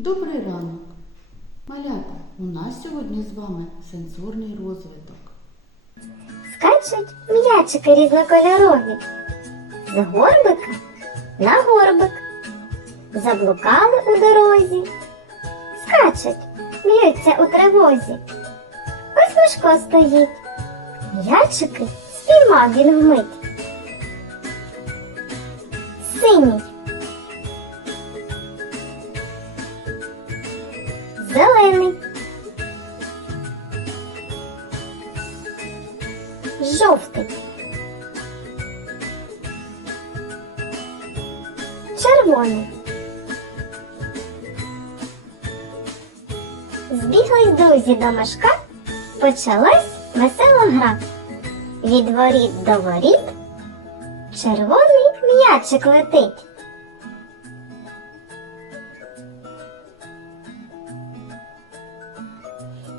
Добрий ранок. Малята, у нас сьогодні з вами сенсорний розвиток. Скачуть м'ячики різнокольорові. З горбика на горбик. Заблукали у дорозі. Скачуть, б'ються у тривозі. Ось Мишко стоїть. М'ячики спіймав він вмить. Синій. Зелений. Жовтий. Червоний. Збіглись друзі до мешка, почалась весела гра. Від воріт до воріт червоний м'ячик летить.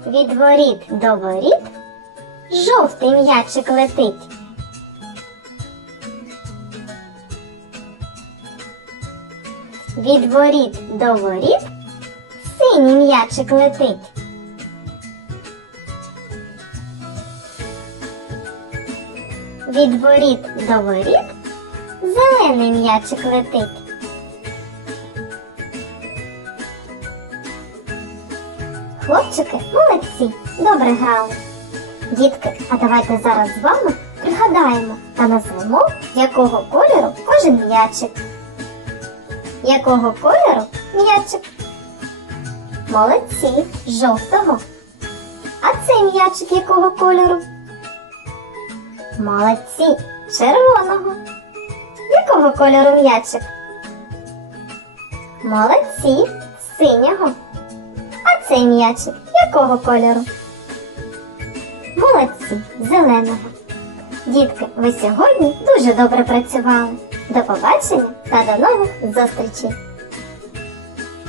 Від воріт до воріт жовтий м'ячик летить. Від воріт до воріт синій м'ячик летить. Від воріт до воріт зелений м'ячик летить. Хлопчики молодці, добре грали. Дітки, а давайте зараз з вами пригадаємо та назвемо, якого кольору кожен м'ячик. Якого кольору м'ячик? Молодці, жовтого. А цей м'ячик якого кольору? Молодці, червоного. Якого кольору м'ячик? Молодці, синього. Цей м'ячик якого кольору? Молодці, зеленого. Дітки, ви сьогодні дуже добре працювали. До побачення та до нових зустрічей!